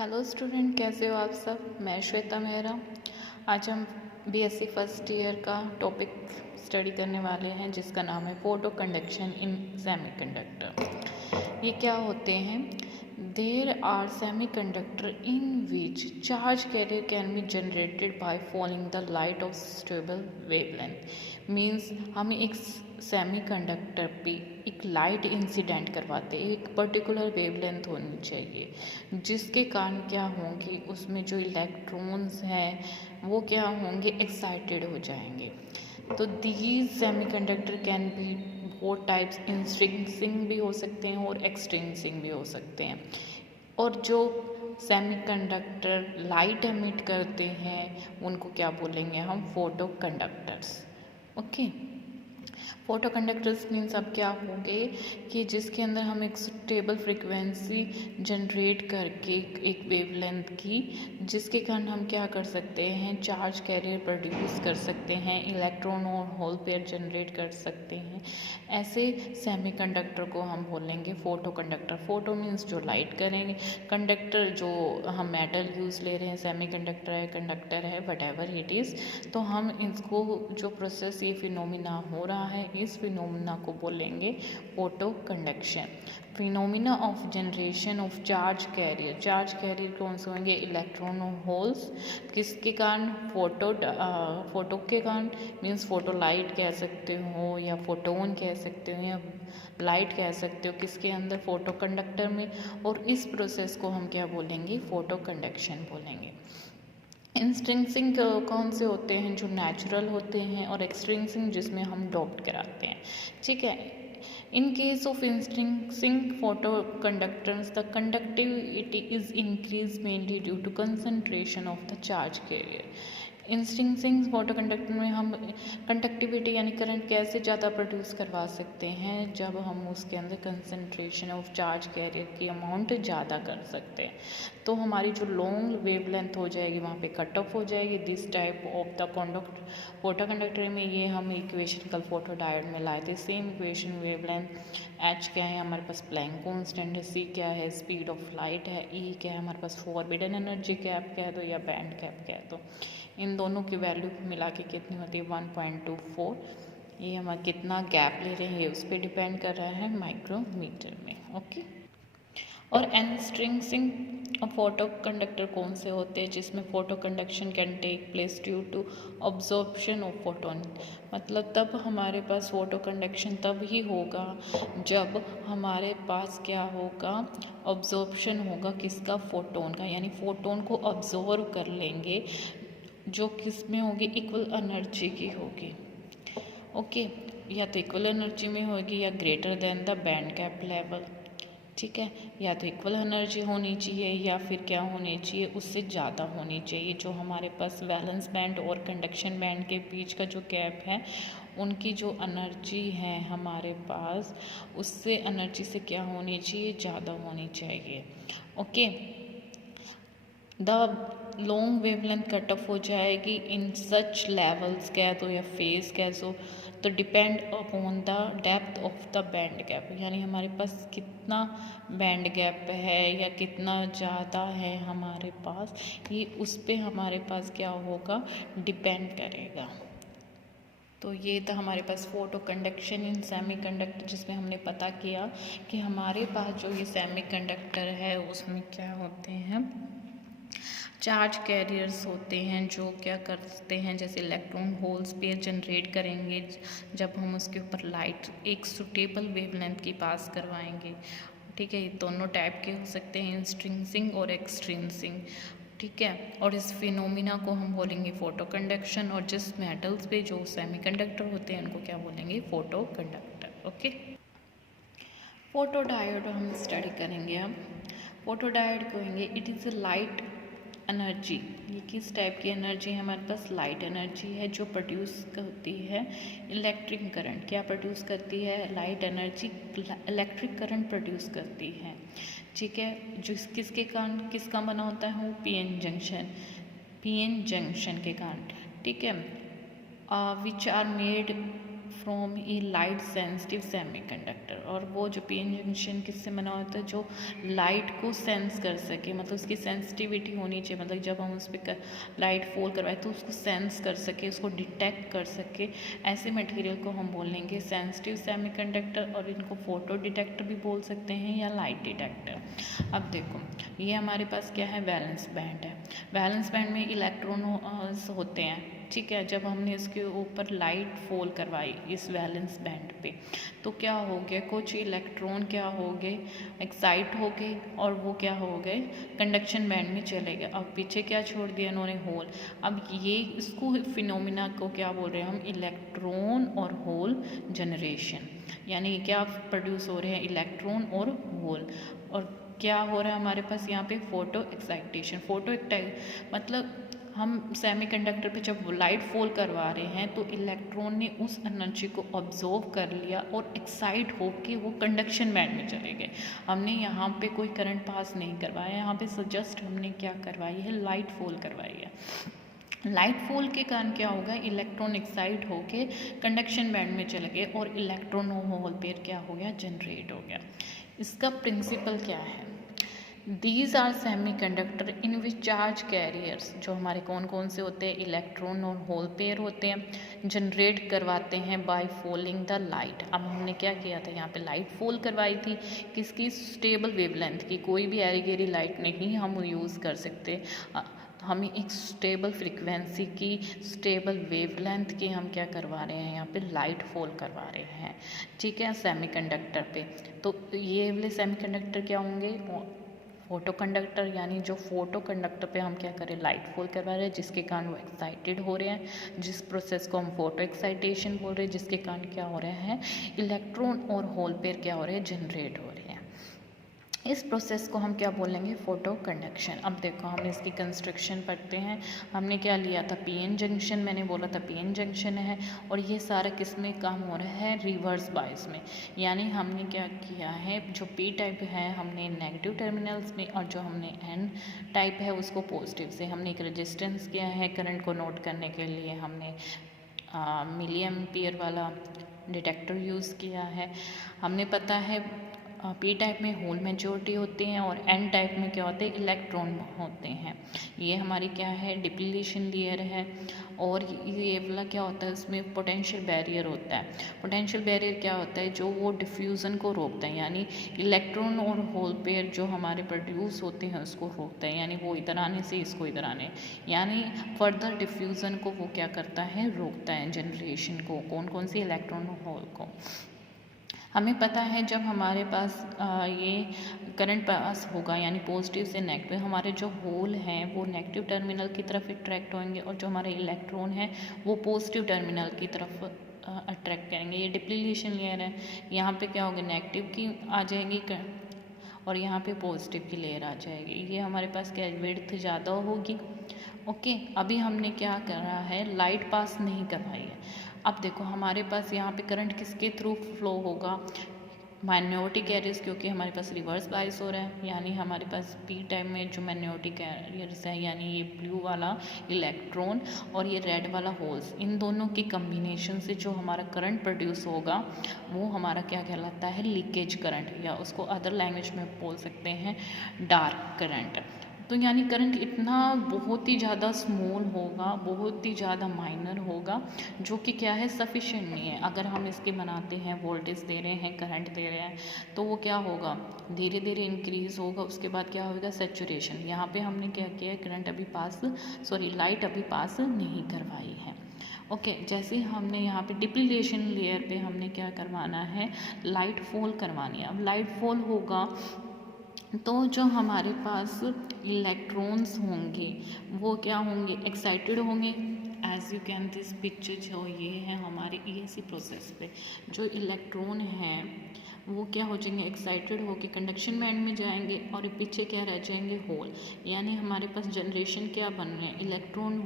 Hello student, कैसे हो आप सब। मैं श्वेता मेहरा। आज हम बीएससी फर्स्ट ईयर का टॉपिक स्टडी करने वाले हैं जिसका नाम है फोटो कंडक्शन इन सेमीकंडक्टर। ये क्या होते हैं? There are semiconductor in which charge carrier can be generated by following the light of stable wavelength. Means हम एक सेमीकंडक्टर पे एक लाइट इंसिडेंट करवाते हैं, एक पर्टिकुलर वेवलेंथ होनी चाहिए जिसके कारण क्या होंगे, उसमें जो इलेक्ट्रॉन्स हैं वो क्या होंगे, एक्साइटेड हो जाएंगे। तो these semiconductor can be four types, intrinsic भी हो सकते हैं और एक्सट्रिंसिक भी हो सकते हैं। और जो सेमीकंडक्टर लाइट एमिट करते हैं उनको क्या बोलेंगे हम, photo conductors. Okay, photo conductors means अब क्या होंगे कि जिसके अंदर हम एक स्टेबल फ्रिक्वेंसी जनरेट करके एक वेवलेंथ की, जिसके कारण हम क्या कर सकते हैं, चार्ज कैरियर प्रोड्यूस कर सकते हैं, इलेक्ट्रॉन और होल पेयर जनरेट कर सकते हैं। ऐसे सेमीकंडक्टर को हम बोलेंगे फोटो कंडक्टर। फोटो मीन्स जो लाइट करेंगे, कंडक्टर जो हम मेटल यूज़ ले रहे हैं, सेमीकंडक्टर है, कंडक्टर है, वट एवर इट इज़, तो हम इसको जो प्रोसेस ये फिनोमिना हो रहा है, इस फिनोमिना को बोलेंगे photo conduction. Phenomena of generation of charge carrier. Charge carrier कौन से होंगे, इलेक्ट्रॉन और होल्स। किसके कारण, फोटो के कारण, मीन्स फोटो लाइट कह सकते हो या फोटोन कह सकते हो या लाइट कह सकते हो, किसके अंदर, फोटो कंडक्टर में। और इस प्रोसेस को हम क्या बोलेंगे, फोटो कंडक्शन बोलेंगे। इंस्ट्रिंसिक कौन से होते हैं, जो नेचुरल होते हैं, और एक्सट्रिंसिक जिसमें हम डॉप्ट कराते हैं। ठीक है, in case of intrinsic photoconductors the conductivity is increase mainly due to concentration of the charge carrier. Intrinsic photoconductor में हम कंडक्टिविटी यानी करंट कैसे ज़्यादा प्रोड्यूस करवा सकते हैं, जब हम उसके अंदर कंसंट्रेशन ऑफ चार्ज कैरियर की अमाउंट ज़्यादा कर सकते हैं। तो हमारी जो लॉन्ग वेवलेंथ हो जाएगी वहाँ पे कट ऑफ हो जाएगी। This type of the photo conductor में ये हम इक्वेशन कल फोटो डायोड में लाए थे। सेम इक्वेशन, वेवलेंथ एच क्या है हमारे पास, प्लैंक कांस्टेंट है, सी क्या है, स्पीड ऑफ लाइट है, ई क्या है हमारे पास, फॉरबिडन एनर्जी गैप कह दो या बैंड गैप कह दो। इन दोनों की वैल्यू मिला के कितनी होती है, 1.24। ये हम कितना गैप ले रहे हैं उस पर डिपेंड कर रहा है माइक्रोमीटर में। ओके, और इंस्ट्रिंसिक फोटो कंडक्टर कौन से होते हैं, जिसमें photoconduction can take place due to absorption of photon. मतलब तब हमारे पास फोटो कंडक्शन तब ही होगा जब हमारे पास क्या होगा, ऑब्जॉर्प्शन होगा किसका, फोटोन का, यानी फोटोन को ऑब्जॉर्व कर लेंगे, जो किस में होगी, इक्वल एनर्जी की होगी। ओके, या तो इक्वल एनर्जी में होगी या greater than the band gap level. ठीक है, या तो इक्वल एनर्जी होनी चाहिए या फिर क्या होनी चाहिए, उससे ज़्यादा होनी चाहिए। जो हमारे पास वैलेंस बैंड और कंडक्शन बैंड के बीच का जो गैप है, उनकी जो एनर्जी है हमारे पास, उससे एनर्जी से क्या होनी चाहिए, ज़्यादा होनी चाहिए। Okay, the long wavelength cut off हो जाएगी इन सच लेवल्स कह दो या फेज कह दो, तो depend upon the depth of the band gap, यानी हमारे पास कितना बैंड गैप है या कितना ज़्यादा है हमारे पास, ये उस पर हमारे पास क्या होगा, डिपेंड करेगा। तो ये था हमारे पास फोटो कंडक्शन इन सेमीकंडक्टर, जिसमें हमने पता किया कि हमारे पास जो ये सेमीकंडक्टर है उसमें क्या होते हैं, चार्ज कैरियर्स होते हैं जो क्या करते हैं, जैसे इलेक्ट्रॉन होल्स पेयर जनरेट करेंगे जब हम उसके ऊपर लाइट एक सुटेबल वेवलेंथ की पास करवाएंगे। ठीक है, ये दोनों टाइप के हो सकते हैं, इंस्ट्रिंसिक और एक्सट्रिंसिक। ठीक है, और इस फिनोमिना को हम बोलेंगे फोटो कंडक्शन, और जिस मेटल्स पे जो सेमीकंडक्टर होते हैं उनको क्या बोलेंगे, photo conductor. Okay, photo diode हम स्टडी करेंगे अब। फोटो डायोड कहेंगे it is a light energy. ये किस टाइप की एनर्जी है, हमारे पास लाइट एनर्जी है जो प्रोड्यूस करती है इलेक्ट्रिक करंट। क्या प्रोड्यूस करती है, light energy electric current produce करती है। ठीक है, जो किसके कारण, किसका बना होता है वो, पीएन जंक्शन के कारण। ठीक है, which are made from a light sensitive semiconductor. और वो जो पीएन जंक्शन किससे बना होता है, जो लाइट को सेंस कर सके, मतलब उसकी सेंसिटिविटी होनी चाहिए, मतलब जब हम उस पर लाइट फॉल करवाए तो उसको सेंस कर सके, उसको डिटेक्ट कर सके, ऐसे मटेरियल को हम बोलेंगे सेंसिटिव सेमीकंडक्टर। और इनको फोटो डिटेक्टर भी बोल सकते हैं या लाइट डिटेक्टर। अब देखो ये हमारे पास क्या है, वैलेंस बैंड है। वैलेंस बैंड में इलेक्ट्रॉन होते हैं, ठीक है। जब हमने इसके ऊपर लाइट फॉल करवाई इस वैलेंस बैंड पे, तो क्या हो गया, कुछ इलेक्ट्रॉन क्या हो गए, एक्साइट हो गए, और वो क्या हो गए, कंडक्शन बैंड में चले गए। अब पीछे क्या छोड़ दिया इन्होंने, होल। अब ये इसको फिनोमिना को क्या बोल रहे हैं हम, इलेक्ट्रॉन और होल जनरेशन। यानी क्या प्रोड्यूस हो रहे हैं, इलेक्ट्रॉन और होल। और क्या हो रहा है हमारे पास यहाँ पे, फोटो एक्साइटेशन। मतलब हम सेमीकंडक्टर पे जब लाइट फॉल करवा रहे हैं तो इलेक्ट्रॉन ने उस एनर्जी को ऑब्जॉर्व कर लिया और एक्साइट होके वो कंडक्शन बैंड में चले गए। हमने यहाँ पे कोई करंट पास नहीं करवाया, यहाँ पे जस्ट हमने क्या करवाई है, लाइट फॉल करवाई है। लाइट फॉल के कारण क्या होगा, इलेक्ट्रॉन एक्साइट होके कंडक्शन बैंड में चले गए और इलेक्ट्रॉन होल पेयर क्या हो गया, जनरेट हो गया। इसका प्रिंसिपल क्या है, these are semiconductor in which charge carriers, जो हमारे कौन कौन से होते हैं, इलेक्ट्रॉन और होल पेयर होते हैं, जनरेट करवाते हैं बाय फॉलिंग द लाइट। अब हमने क्या किया था, यहाँ पे लाइट फॉल करवाई थी, किसकी, स्टेबल वेवलेंथ की। कोई भी एरी गेरी लाइट नहीं हम यूज़ कर सकते, हमें एक स्टेबल फ्रीक्वेंसी की, स्टेबल वेवलेंथ की हम क्या करवा रहे हैं, यहाँ पे लाइट फॉल करवा रहे हैं, ठीक है, सेमीकंडक्टर पे। तो ये वाले सेमीकंडक्टर क्या होंगे, फोटो कंडक्टर। यानी जो फोटो कंडक्टर पे हम क्या करें, लाइट फॉल करवा रहे हैं, जिसके कारण वो एक्साइटेड हो रहे हैं, जिस प्रोसेस को हम फोटो एक्साइटेशन बोल रहे हैं, जिसके कारण क्या हो रहे हैं, इलेक्ट्रॉन और होल पेयर क्या हो रहे हैं, जनरेट हो रहे हैं। इस प्रोसेस को हम क्या बोलेंगे, फोटो कंडक्शन। अब देखो हम इसकी कंस्ट्रक्शन पढ़ते हैं। हमने क्या लिया था, पीएन जंक्शन, मैंने बोला था पीएन जंक्शन है, और ये सारा किस में काम हो रहा है, रिवर्स बायस में। यानी हमने क्या किया है, जो पी टाइप है हमने नेगेटिव टर्मिनल्स में, और जो हमने एन टाइप है उसको पॉजिटिव से। हमने एक रेजिस्टेंस किया है करंट को नोट करने के लिए, हमने मिली एम्पियर वाला डिटेक्टर यूज़ किया है। हमने पता है पी टाइप में होल मेजॉरिटी होते हैं और एन टाइप में क्या होते हैं, इलेक्ट्रॉन होते हैं। ये हमारी क्या है, डिप्लीशन लेयर है। और ये वाला क्या होता है, इसमें पोटेंशियल बैरियर होता है। पोटेंशियल बैरियर क्या होता है, जो वो डिफ्यूज़न को रोकता है, यानी इलेक्ट्रॉन और होल पेयर जो हमारे प्रोड्यूस होते हैं उसको रोकता है, यानी वो इधर आने से इसको इधर आने, यानी फर्दर डिफ्यूज़न को वो क्या करता है, रोकता है, जनरेशन को, कौन कौन सी, इलेक्ट्रॉन और होल को। हमें पता है जब हमारे पास ये करंट पास होगा, यानी पॉजिटिव से नेगेटिव, हमारे जो होल हैं वो नेगेटिव टर्मिनल की तरफ अट्रैक्ट होंगे, और जो हमारे इलेक्ट्रॉन हैं वो पॉजिटिव टर्मिनल की तरफ अट्रैक्ट करेंगे। ये डिप्लीशन लेयर है, यहाँ पे क्या होगा, नेगेटिव की आ जाएगी और यहाँ पे पॉजिटिव की लेयर आ जाएगी। ये हमारे पास क्या, विड्थ ज़्यादा होगी। ओके, अभी हमने क्या करा है, लाइट पास नहीं करवाई है। अब देखो हमारे पास यहाँ पे करंट किसके थ्रू फ्लो होगा, माइनॉरिटी कैरियर्स, क्योंकि हमारे पास रिवर्स बायस हो रहा है। यानी हमारे पास पी टाइप में जो माइनॉरिटी कैरियर्स है, यानी ये ब्लू वाला इलेक्ट्रॉन और ये रेड वाला होल्स, इन दोनों की कम्बिनेशन से जो हमारा करंट प्रोड्यूस होगा वो हमारा क्या कहलाता है, लीकेज करंट, या उसको अदर लैंग्वेज में बोल सकते हैं डार्क करंट। तो यानी करंट इतना बहुत ही ज़्यादा स्मॉल होगा, बहुत ही ज़्यादा माइनर होगा, जो कि क्या है, सफिशिएंट नहीं है। अगर हम इसके बनाते हैं, वोल्टेज दे रहे हैं, करंट दे रहे हैं, तो वो क्या होगा, धीरे धीरे इंक्रीज होगा। उसके बाद क्या होगा, सेचुरेशन। यहाँ पे हमने क्या किया है, करंट अभी पास, लाइट अभी पास नहीं करवाई है। ओके, जैसे हमने यहाँ पे डिप्लीशन लेयर पे हमने क्या करवाना है, लाइट फॉल करवानी है। अब लाइट फॉल होगा तो जो हमारे पास इलेक्ट्रॉन्स होंगे वो क्या होंगे, एक्साइटेड होंगे। As you can this picture, जो ये है हमारे ईएससी प्रोसेस पे जो इलेक्ट्रॉन हैं वो क्या हो जाएंगे, एक्साइटेड होकर कंडक्शन बैंड में जाएंगे और पीछे क्या रह जाएंगे, होल। यानी हमारे पास जनरेशन क्या बन रहे हैं, इलेक्ट्रॉन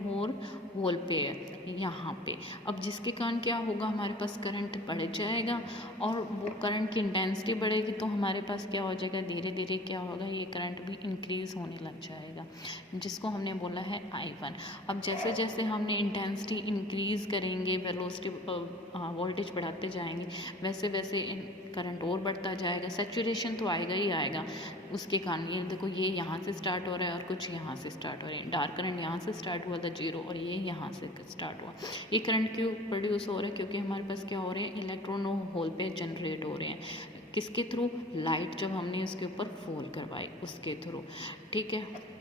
होल पेयर यहाँ पे। अब जिसके कारण क्या होगा, हमारे पास करंट बढ़ जाएगा और वो करंट की इंटेंसिटी बढ़ेगी तो हमारे पास क्या हो जाएगा, धीरे धीरे क्या होगा, ये करंट भी इंक्रीज़ होने लग जाएगा, जिसको हमने बोला है I1। अब जैसे जैसे हमने इंटेंसिटी इंक्रीज़ करेंगे, वेलोसिटी वोल्टेज बढ़ाते जाएंगे, वैसे वैसे करंट और बढ़ता जाएगा, सैचुरेशन तो आएगा ही आएगा। उसके कारण ये देखो, ये यहाँ से स्टार्ट हो रहा है और कुछ यहाँ से स्टार्ट हो रहे हैं। डार्क करंट यहाँ से स्टार्ट हुआ था 0 और ये यहाँ से स्टार्ट हुआ। ये करंट क्यों प्रोड्यूस हो रहा है, क्योंकि हमारे पास क्या हो रहे हैं, इलेक्ट्रॉन होल पे जनरेट हो रहे हैं। किसके थ्रू, लाइट जब हमने इसके ऊपर फॉल करवाई उसके थ्रू। ठीक है।